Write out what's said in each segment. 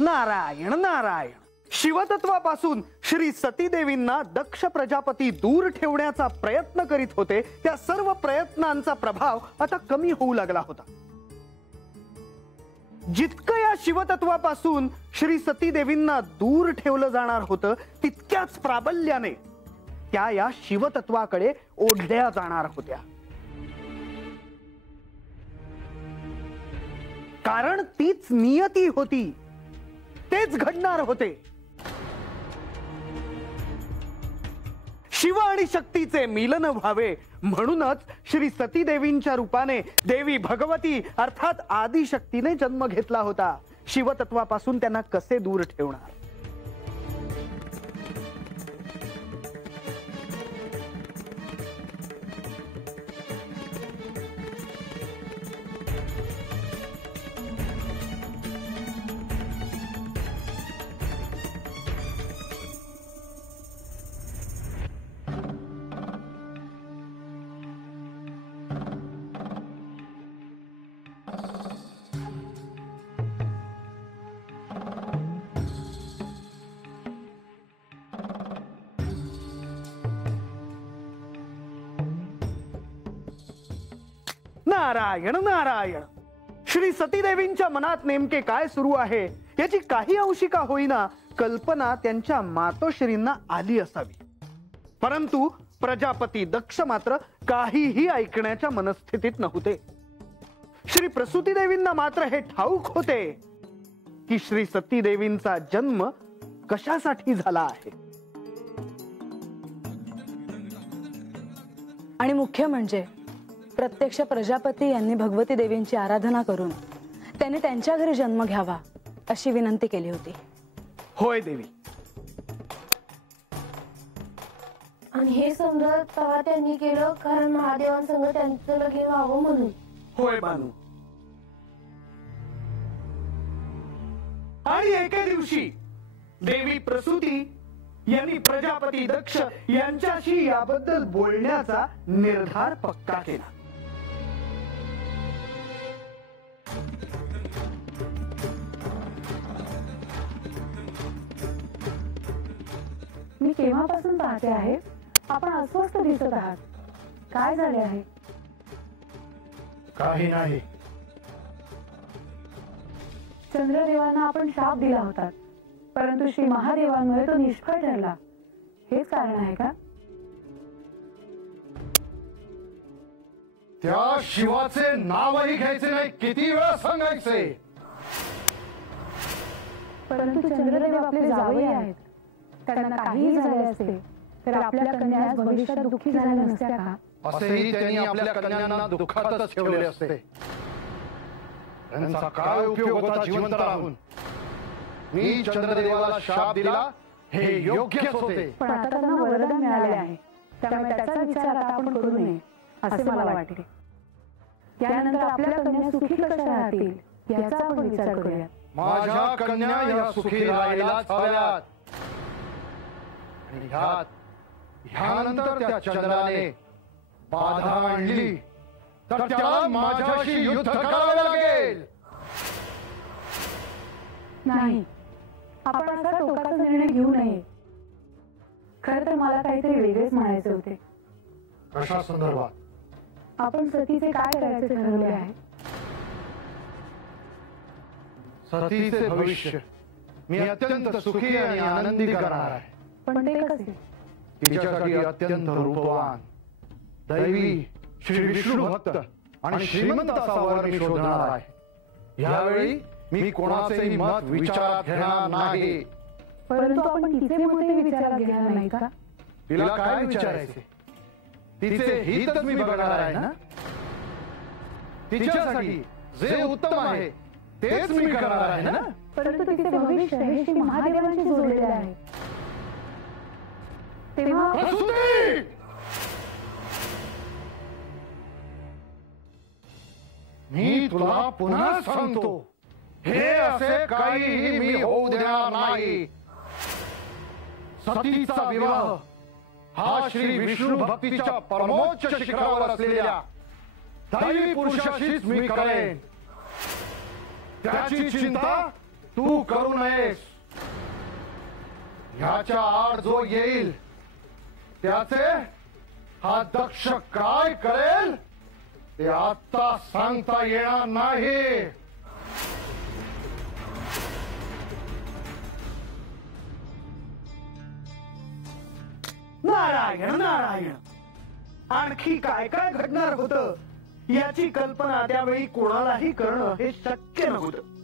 नारायण नारायण. शिवतत्वापासून श्री सतीदेवींना दक्ष प्रजापती दूर ठेवण्याचा प्रयत्न करीत होते. त्या सर्व प्रयत्नांचा प्रभाव आता कमी होऊ लागला होता. जितकं या शिवतत्वापासून श्री सतीदेवींना दूर ठेवलं जाणार होतं तितक्याच प्राबल्याने त्या या शिवतत्वाकडे ओढल्या जाणार होत्या. कारण तीच नियती होती, तेच घडणार होते. शिव आणि शक्तीचे मिलन व्हावे म्हणूनच श्री सतीदेवींच्या रूपाने देवी भगवती अर्थात आदिशक्तीने जन्म घेतला होता. शिवतत्वापासून त्यांना कसे दूर ठेवणार? नारायण नारायण. श्री सतीदेवींच्या मनात नेमके काय सुरू आहे याची काही अंशी का होईना कल्पना त्यांच्या मातोश्रींना आली असावी. परंतु प्रजापती दक्ष मात्र काहीही ऐकण्याच्या मनस्थितीत नव्हते. श्री प्रसूतीदेवींना मात्र हे ठाऊक होते की श्री सतीदेवींचा जन्म कशासाठी झाला आहे. आणि मुख्य म्हणजे प्रत्यक्ष प्रजापती यांनी भगवती देवींची आराधना करून त्यांनी त्यांच्या घरी जन्म घ्यावा अशी विनंती केली होती. होय देवी. आणि हे समजा तेव्हा त्यांनी केलं कारण महादेवांसंग त्यांचं लगीन व्हावं म्हणून. होय बानू. आणि एके दिवशी देवी प्रसूती यांनी प्रजापती दक्ष यांच्याशी याबद्दल बोलण्याचा निर्धार पक्का केला. मी केव्हापासून पाहते आहे आपण अस्वस्थ दिसत आहात. काय झाले आहे? काही नाही. चंद्रदेवांना आपण शाप दिला होता परंतु श्री महादेवांमुळे तो निष्फळ ठरला. हेच कारण आहे का? त्या शिवाचे नावही घ्यायचे नाही. किती वेळा सांगायचे? परंतु चंद्रदेव आपले जावई आहेत. त्यांना काहीही झाले असते तर आपल्या कन्या भविष्यात दुःखी झाल्या नसत्या का? असेही त्यांनी आपल्या कन्यांना दुःखातच ठेवले असते. त्यांचा काय उपयोग होता जिवंत राहून? मी चंद्रदेवाला शाप दिला हे योग्यच होते. पण आता त्यांना वरदान मिळाले आहे त्यामुळे त्याचा विचार आता आपण करू नये असे मला वाटते. त्यानंतर आपल्या कन्या सुखी कशा राहतील याचा आपण विचार करूया. माझ्या कन्या या सुखी राहायलाच हव्यात. ह्यानंतर त्या चंद्राने बाधा आणली तर त्याला माझ्याशी युद्ध करावे लागेल. नाही, आपण असा टोकाचा निर्णय घेऊ नये. खरं तर मला काहीतरी वेगळेच म्हणायचे होते. कशा संदर्भात? आपण सतीचे काय करायचे ठरवले आहे? सतीचे भविष्य मी अत्यंत सुखी आणि आनंदी करणार आहे. पण ते कसे? तिच्यासाठी अत्यंत रूपवान दैवी श्री विष्णू भक्त आणि श्रीमंत असा वर मी शोधणार आहे. यावेळी मी कोणाचेही मत विचारात घेणार नाही. परंतु आपण तिचे मतही विचारात घेणार नाही का? तिला काय विचारायचे? तिचे हितच मी बघणार आहे ना. तिच्यासाठी जे उत्तम आहे तेच मी करणार आहे ना. परंतु तिचे भविष्य हे श्री महादेवांशी जोडलेले आहे. तेव्हा मी तुला पुन्हा सांगतो हे असे काहीही मी होऊ देणार नाही. सतीचा विवाह हा श्री विष्णू भक्तीच्या परमोच्च शिखरावर असलेल्या दैवी पुरुषाशीच मी करेन. त्याची चिंता तू करू नयेस. ह्याच्या आड जो येईल त्याचे हा दक्ष काय करेल ते आता सांगता येणार नाही. नारायण नारायण. आणखी काय काय घडणार होतं याची कल्पना त्यावेळी कोणालाही करणं हे शक्य नव्हतं.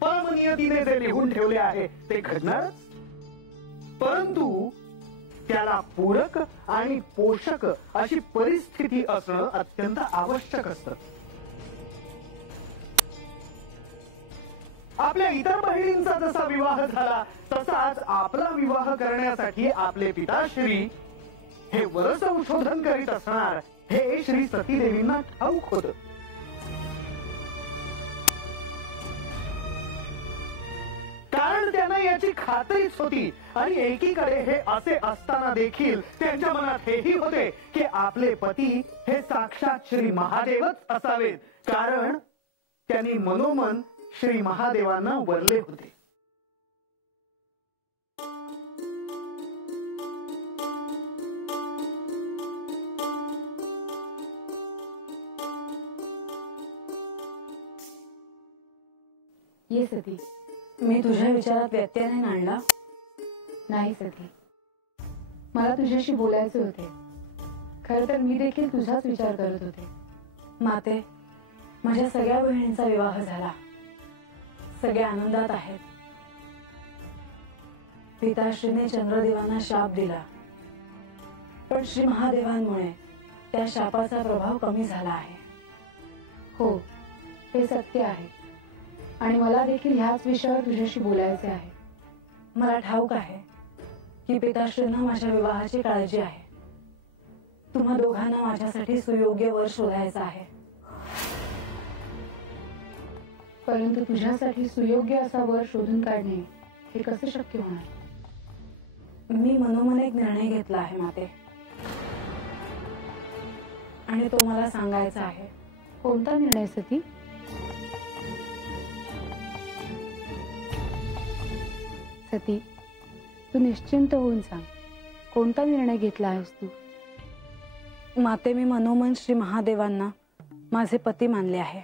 परमनियतीने जे लिहून ठेवले आहे ते घडणारच, परंतु त्याला पूरक आणि पोषक अशी परिस्थिती असणं अत्यंत आवश्यक असतं. आपल्या इतर बहिणींचा जसा विवाह झाला तसाच आपला विवाह करण्यासाठी आपले पिताश्री हे वर संशोधन करीत असणार हे श्री सतीदेवींना ठाऊक होतं. कारण त्यांना याची खात्रीच होती आणि एकीकडे हे असे असताना देखील त्यांच्या मनात हेही होते की आपले पती हे साक्षात श्री महादेवच असावेत, कारण त्यांनी मनोमन श्री महादेवांना वरले होते. ये सती. मी तुझ्या विचारात व्यत्यय नाही आणला. नाही सती, मला तुझ्याशी बोलायचे होते. खरं तर मी देखील तुझाच विचार करत होते. माते, माझ्या सगळ्या बहिणींचा विवाह झाला. सगळ्या आनंदात आहेत. पिताश्रीने चंद्रदेवांना शाप दिला, पण श्री महादेवांमुळे त्या शापाचा प्रभाव कमी झाला आहे. हो, हे सत्य आहे आणि मला देखील ह्याच विषयावर तुझ्याशी बोलायचे आहे. मला ठाऊक आहे की पिताश्रींना माझ्या विवाहाची काळजी आहे. तुम्हा दोघांना माझ्यासाठी सुयोग्य वर शोधायचा आहे. परंतु तुझ्यासाठी सुयोग्य असा वर शोधून काढणे हे कसे शक्य होणार? मी मनोमन एक निर्णय घेतला आहे माते, आणि तो मला सांगायचा आहे. कोणता निर्णय सती? सती, तू निश्चिंत होऊन सांग, कोणता निर्णय घेतला आहेस तू? माते, मी मनोमन श्री महादेवांना माझे पती मानले आहे.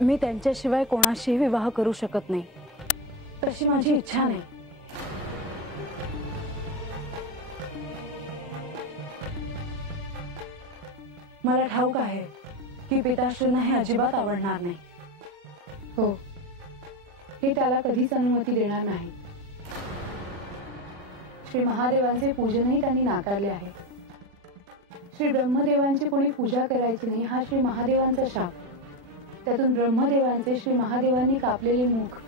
मी त्यांच्याशिवाय कोणाशीही विवाह करू शकत नाही, तशी माझी इच्छा नाही. मला ठाऊक आहे की पिताश्रींना हे अजिबात आवडणार नाही. हो, हे त्याला कधीच अनुमती देणार नाही. श्री महादेवांचे पूजनही त्यांनी नाकारले आहे. श्री ब्रह्मदेवांची कोणी पूजा करायची नाही हा श्री महादेवांचा शाप. त्यातून ब्रह्मदेवांचे श्री महादेवांनी कापलेले मुख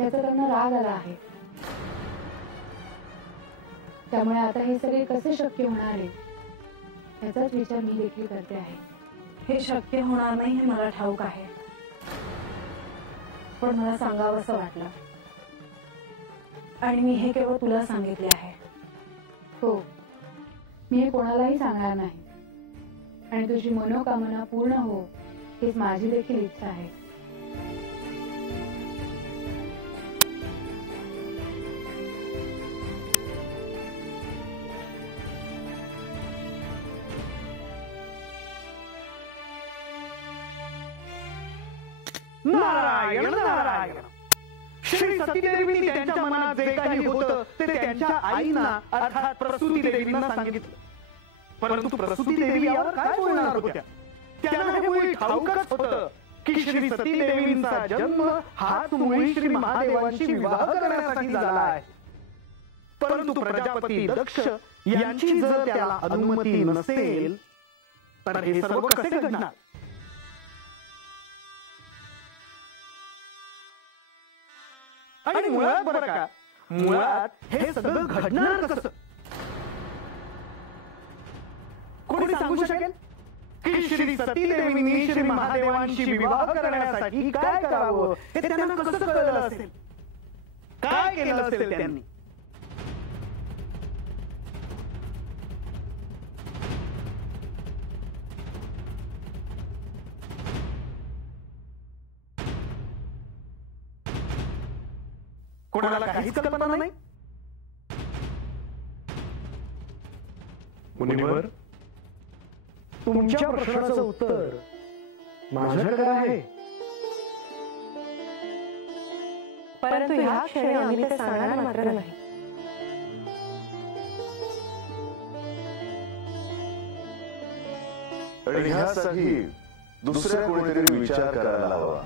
याचा त्यांना राग आला आहे. त्यामुळे आता हे सगळे कसे शक्य होणार आहे याचाच विचार मी देखील करते आहे. हे शक्य होणार नाही हे मला ठाऊक आहे, पण मला सांगावंसं वाटलं आणि मी हे केवळ तुला सांगितले आहे. हो, मी हे कोणालाही सांगणार नाही आणि तुझी मनोकामना पूर्ण हो हीच माझी देखील इच्छा आहे. नारायण नारायण. श्री सतीदेवींनी त्यांच्या मनात जे काही होतं ते त्यांच्या आईंना अर्थात प्रसूती देवींना सांगितलं, परंतु प्रसूती देवी यावर काय बोलणार होत्या? त्यांना हे मुळी ठाऊकच होतं की श्री सतीदेवींचा जन्म हाच मुळी श्री महादेवांशी विवाह करण्यासाठी झाला आहे. परंतु प्रजापती दक्ष यांची जर त्याला अनुमती नसेल तर हे सर्व कसे घडणार? आणि मुळात बरं का, मुळात हे सगळं घडणार कसं? कोणी सांगू शकेल की श्री सतीदेवींनी श्री महादेवांशी विवाह करण्यासाठी काय करावं हे त्यांना कसं कळलं असेल? काय केलं असेल त्यांनी? कोणाला काहीच कल्पना नाही? मुनिवर, तुमच्या प्रश्नाचं उत्तर माझ्याकडे आहे. परंतु ह्या क्षणी आम्ही ते सांगणार मात्र नाही. आणि ह्यासाठी दुसऱ्या कोणीतरी विचार करायला हवा.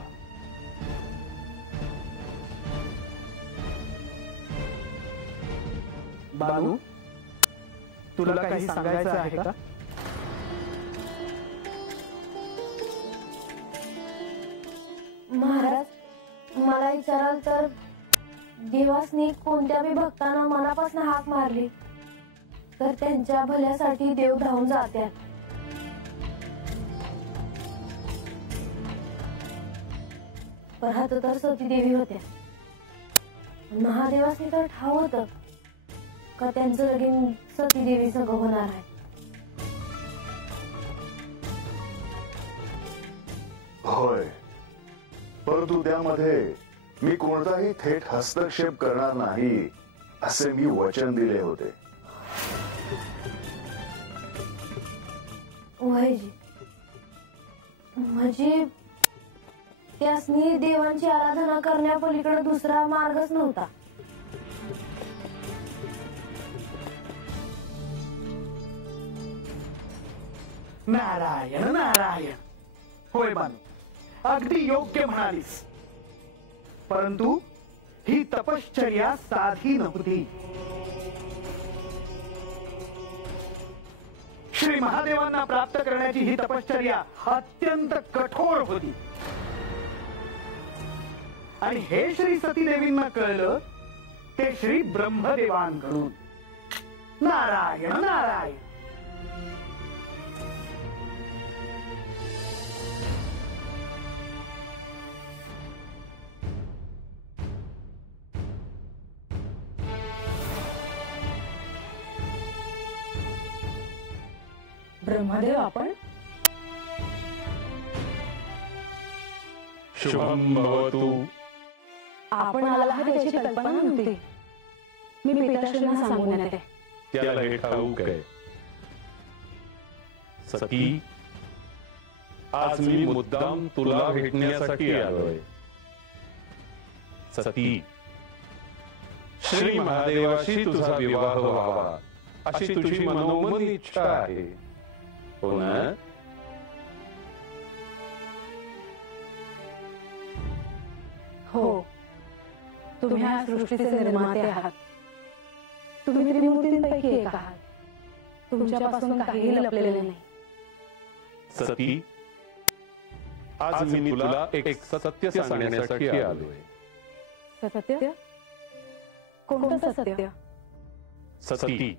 बानू, तुला काही सांगायचं आहे का? महाराज, मला विचाराल तर देवासनी कोणत्या बी भक्तांना मनापासून हाक मारली तर त्यांच्या भल्यासाठी देव धावून जात्यात. परत तर सती देवी होत्या. महादेवासनी तर ठाव होतं का त्यांचं लगीन सती देवी सगळं होणार आहे. होय, परंतु त्यामध्ये मी कोणताही थेट हस्तक्षेप करणार नाही असे मी वचन दिले होते. वयजी, म्हणजे त्यासनी देवांची आराधना करण्यापलीकडे दुसरा मार्गच नव्हता. नारायण नारायण. होय बानू, अगदी योग्य म्हणालीस. परंतु ही तपश्चर्या साधी नव्हती. श्री महादेवांना प्राप्त करण्याची ही तपश्चर्या अत्यंत कठोर होती. आणि हे श्री सतीदेवींना कळलं ते श्री ब्रह्मदेवांकडून. नारायण नारायण. ब्रह्मदेव, आपण शुभम भवतु. आपण आला आहे त्याची कल्पना नव्हती. मी पिताश्रींना सांगून येते. त्याला हे ठाऊक आहे. सती, आज मी मुद्दाम तुला भेटण्यासाठी आलोय. सती, श्री महादेवाशी तुझा विवाह व्हावा अशी तुझी मनोमन इच्छा आहे, हो ना? हो, तुम्ही ह्या सृष्टीचे निर्माते आहात. तुम्ही त्रिमूर्तींपैकी एक आहात. तुमच्यापासून काही लपलेले नाही. सती, आज मी तुला एक सत्य सांगण्यासाठी आलोय. सत्य? कोणतं सत्य? सती,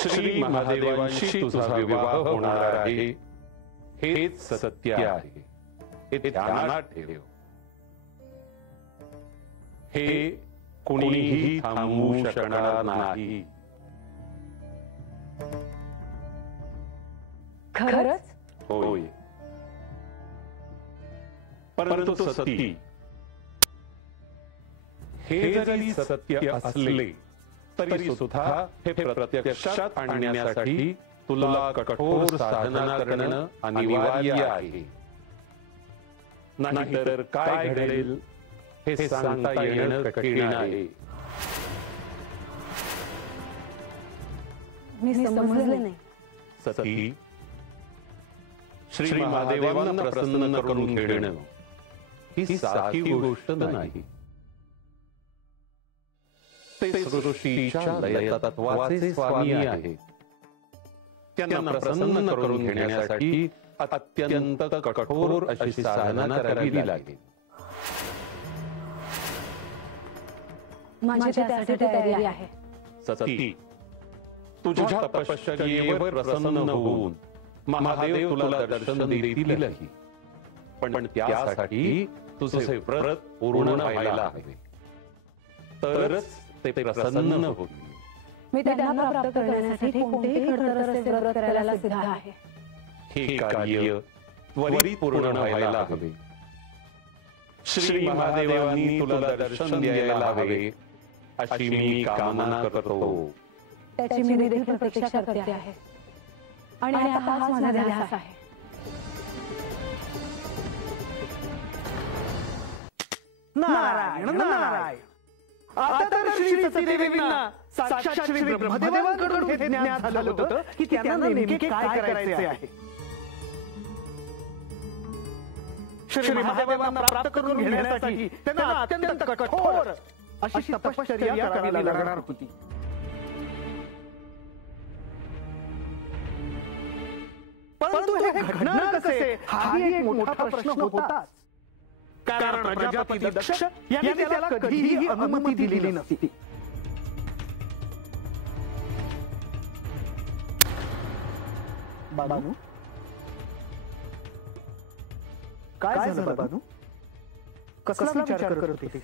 श्री महादेवांशी तुझा विवाह होणार आहे हेच सत्य आहे. हे ध्यानात ठेव. हे कुणीही थांबवू शकणार नाही. खरंच? होय. परंतु सती, हे जरी सत्य असले तरी सुद्धा हे प्रत्यक्षात आणण्यासाठी तुला कठोर साधना करणं अनिवार्य आहे. नाहीतर काय घडेल हे सांगता येणं कठीण आहे. मी समजले नाही. सती, श्री महादेवांना प्रसन्न करून घेणं ही साधी गोष्ट नाही. ते सृष्टीच्या लयतत्वाचे स्वामी आहेत. त्यांना प्रसन्न करून घेण्यासाठी अत्यंत कठोर अशी साधना करावी लागेल. माझी त्यासाठी तयारी आहे. सती, तुझ्या तपश्चर्येवर प्रसन्न होऊन महादेव तुला दर्शन देतीलही. पण त्यासाठी तुझे व्रत पूर्ण व्हायला हवे, तरच ते प्रसन्न होईल. मी त्यांना प्राप्त करण्यासाठी कोणतेही खडतर असे व्रत करायला सिद्ध आहे. हे कार्य त्वरित पूर्ण व्हायला हवे. श्री महादेवांनी तुला दर्शन द्यायला हवे अशी मी कामना करतो. त्याची मी देखील प्रतीक्षा करते आहे आणि आता हाच माझा ध्यास आहे. नारायण नारायण. आता तर श्री सतीदेवींना साक्षात श्री ब्रह्मदेवांकडून हे ज्ञान झालं होतं की त्यांना नेमके काय करायचे आहे. श्री महादेवांना प्राप्त करून घेण्यासाठी त्यांना अत्यंत कठोर अशी तपश्चर्या करावी लागणार होती. परंतु हे घडणार कसे हाही एक मोठा प्रश्न होताच. कारण प्रजापती दक्ष यांनी त्याला कधीही अनुमती दिलेली नसती. बानू, काय झालं बानू? कसला विचार करत होतीस?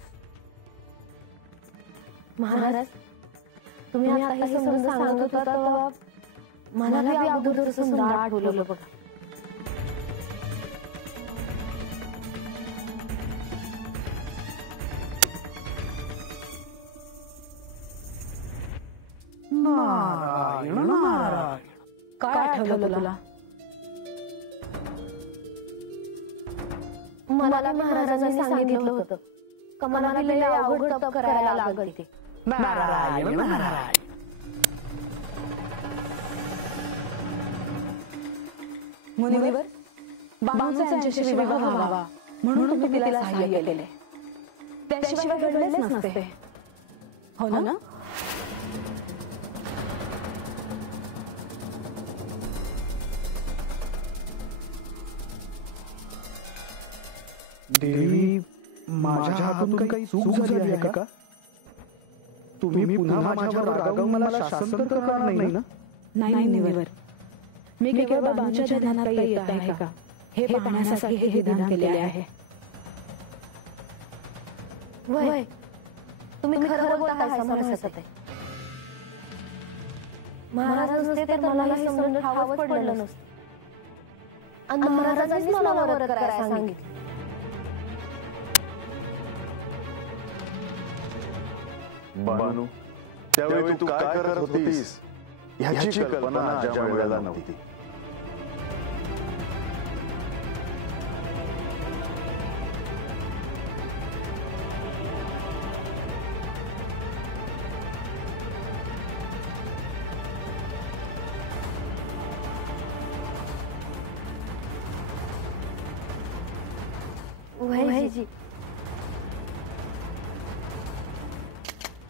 महाराज, तुम्ही आता हे समजून सांगत होता तेव्हा मला बी अगोदर समजा आठवलं बघा. नारायण नारायण. काय आठवलं तुला? मला महाराजांनी सांगितलं होतं का मला लय अवघड तप करायला लागल ते. नारायण नारायण. मुनिवर, बानूचा यांच्याशी विवाह व्हावा म्हणून तुम्ही तिला सहाय्य केले. त्याशिवाय घडलेच नसते, हो ना? देवी, माझ्या हातून काही चूक झाली आहे का? तुम्ही पुन्हा माझ्यावर रागावून मला शासन तर करणार नाही ना? नाही मुनिवर, मी केवळ बानूच्या ध्यानात येत आहे का हे पाहण्यासाठी हे विधान केलेले आहे. वय, तुम्ही खरं बोलताय समजत आहे. महाराज नसते तर मला हे समजून ठावच पडलं नसतं. आणि महाराजांनीच मला वरद करायला सांगितलं. बानू, त्यावेळी तू काय करत होतीस ह्याची कल्पना ज्या वेळेला नव्हती. वयजी,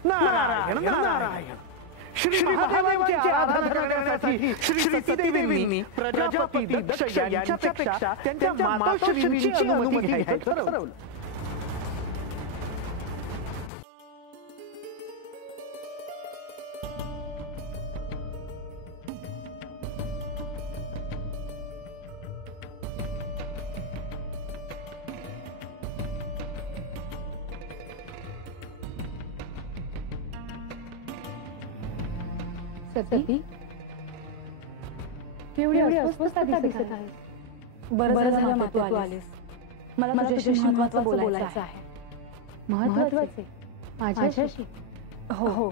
नारायण नारायण. श्री महादेवांची आराधना करण्यासाठी श्री सतीदेवींनी प्रजापती दक्ष यांच्यापेक्षा त्यांच्या मातोश्रींची अनुमती घ्यायचं ठरवलं. सती, एवढी अस्वस्थता दिसत आहे. बरं झालं तू आलीस. मला तुझ्याशी महत्त्वाचं बोलायचं आहे. महत्त्वाचे? माझ्याशी? हो.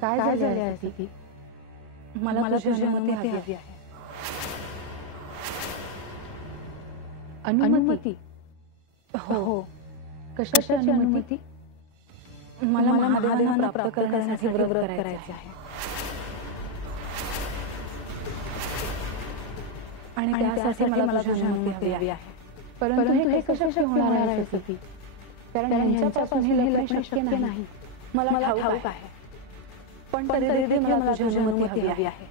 काय झाले आहे सती? मला तुझी अनुमती हवी आहे. अनुमती? हो. कशाची अनुमती? मला महादेवांना प्राप्त करण्यासाठी व्रत करायचे आहे. आणि त्यासाठी मला तुझी अनुमती हवी आहे. परंतु हे कशाशी होणार आहे सती? कारण यांच्यापासून हे लक्षण शक्य नाही. मला ठाऊक आहे, पण तरी मला तुझी अनुमती हवी आहे.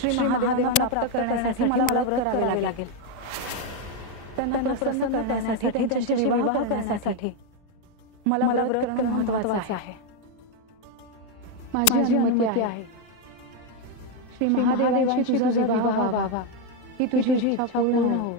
श्री महादेवांना प्राप्त करण्यासाठी मला व्रत करावे लागेल. त्यांना प्रसन्न करण्यासाठी, त्यांच्याशी विवाह करण्यासाठी मला व्रत करणं महत्त्वाचं आहे. माझी अनुमती आहे. श्री महादेवांशी तुझा विवाह व्हावा ही तुझी इच्छा पूर्ण हो.